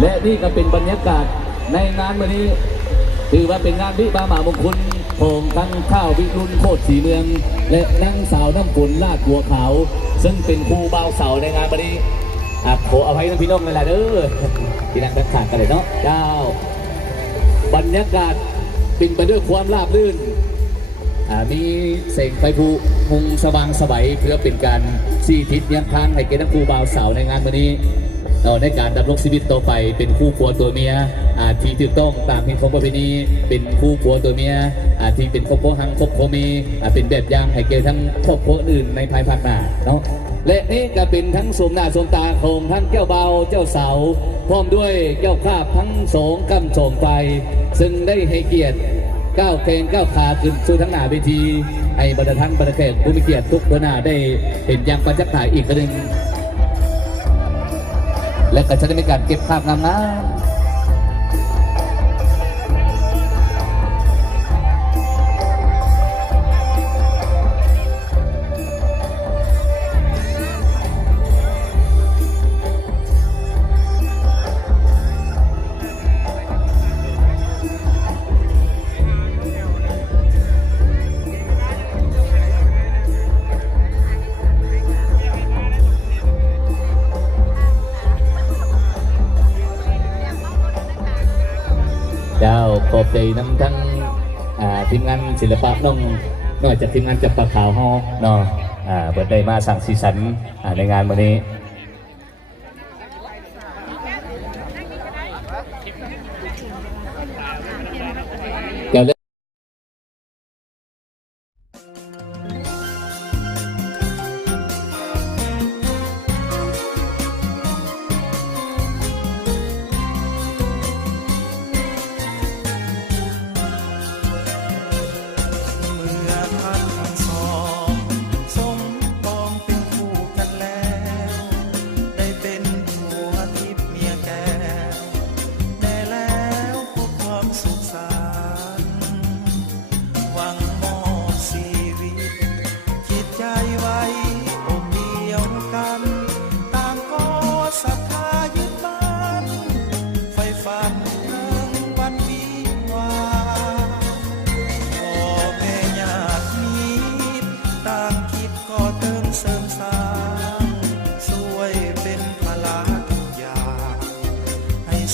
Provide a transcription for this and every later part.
และนี่ก็เป็นบรรยากาศในงานวันนี้ถือว่าเป็นงานวิบามามงคลของทั้งข้าววิรุณโคตรสีเมืองและนางสาวน้ำฝนลาดบัวขาวซึ่งเป็นครูบ่าวสาวในงานวันนี้ขออภัยนะพี่น้องนั่นแหละเด้อที่นั่งขาดกันเลยเนาะเจ้าบรรยากาศเป็นไปด้วยความราบรื่นมีเสงไฟภูมุงสว่างสวัยเพื่อเป็นการชี้ทิศยังทางให้แก่ทั้งครูบ่าวสาวในงานวันนี้ในการดำรงชีวิตต่อไปเป็นคู่ผัวตัวเมียที่ถูกต้องตามพิธีของประเพณีเป็นคู่ผัวตัวเมียที่เป็นครอบครัวหังครอบครัวมีเป็นแบบอย่างให้แก่ทั้งครอบครัวอื่นในภายภาคหน้าเนาะและนี่ก็เป็นทั้งสมหน้าสมตาของทั้งเจ้าเบาเจ้าสาวพร้อมด้วยเจ้าข้าทั้งสองกำสองไปซึ่งได้ให้เกียรติก้าวเพลงก้าวขาขึ้นสู่ทั้งหน้าเวทีให้บรรดาท่านบรรดาแขกผู้มีเกียรติทุกคนได้เป็นอย่างประจักษ์ถ่ายอีกครั้งหนึ่งและก็จะได้มีการเก็บภาพงามๆเจ้าขอบใจน้ำทั้งทีมงานศิลปะน้องนอกจากทีมงานจับปลาขาวฮอเนาะเปิดได้มาสั่งสีสันในงานวันนี้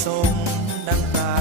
สมดังปรา